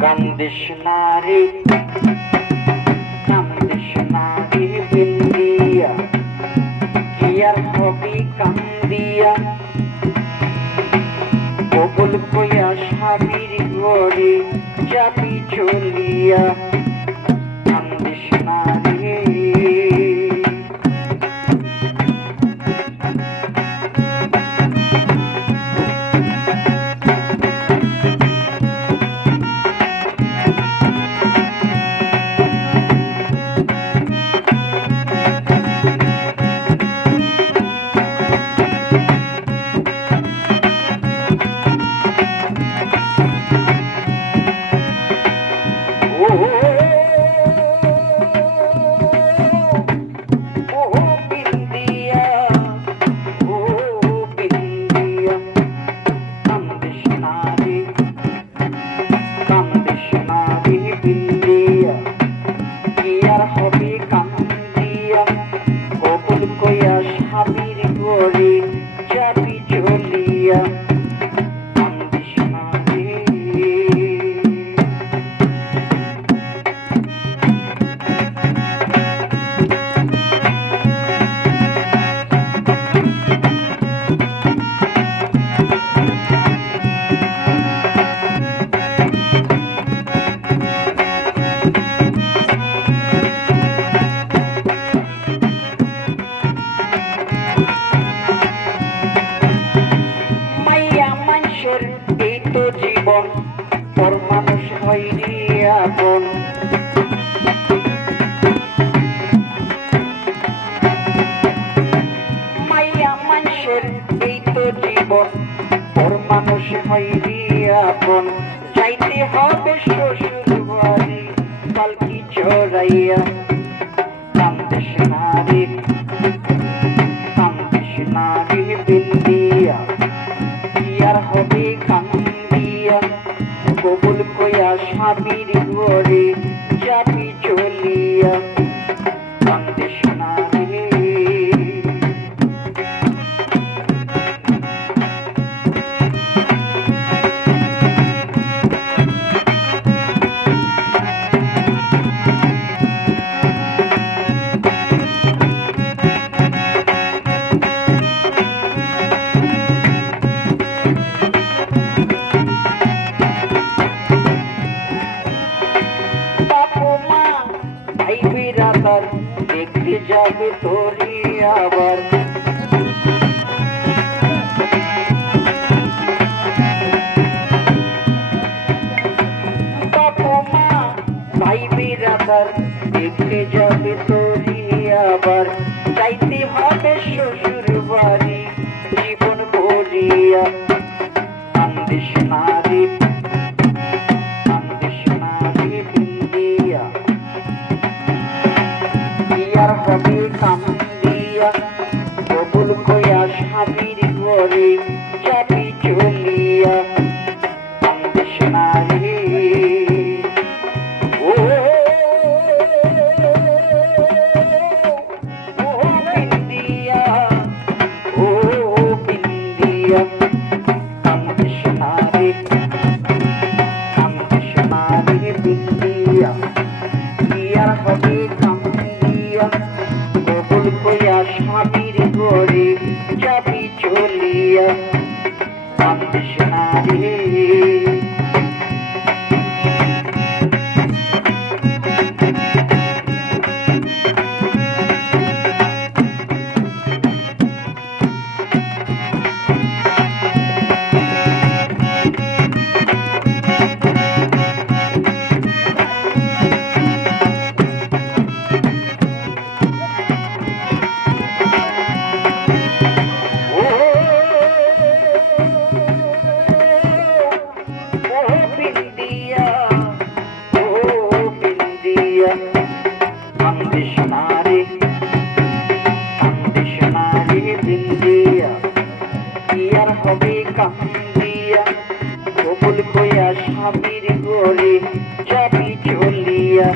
কান্দিস নারী কান্দিস নারী বিন্দিয়া কি আর হবি কান্দিয়া কবুল কইয়া স্বামীর ঘরে যাবি চলিয়া এই তো জীবন পর মানুষ হইনি আপন মাইয়া মানুষের এই তো জীবন পর মানুষ হইনি আপন যাইতে হবে শ্বশুর বাড়ি, পালকি চড়াইয়া কান্দিস নারী হবে ভাই বিরাদার দেখতে যাবে তোরি আবার। বাপু বিন্দিয়া ইয়ার হবে কান্দিয়া কবুল কইয়া স্বামীর ঘরে যাবি চলিয়া। কান্দিস স্বামীর ঘরে যাবি চলিয়া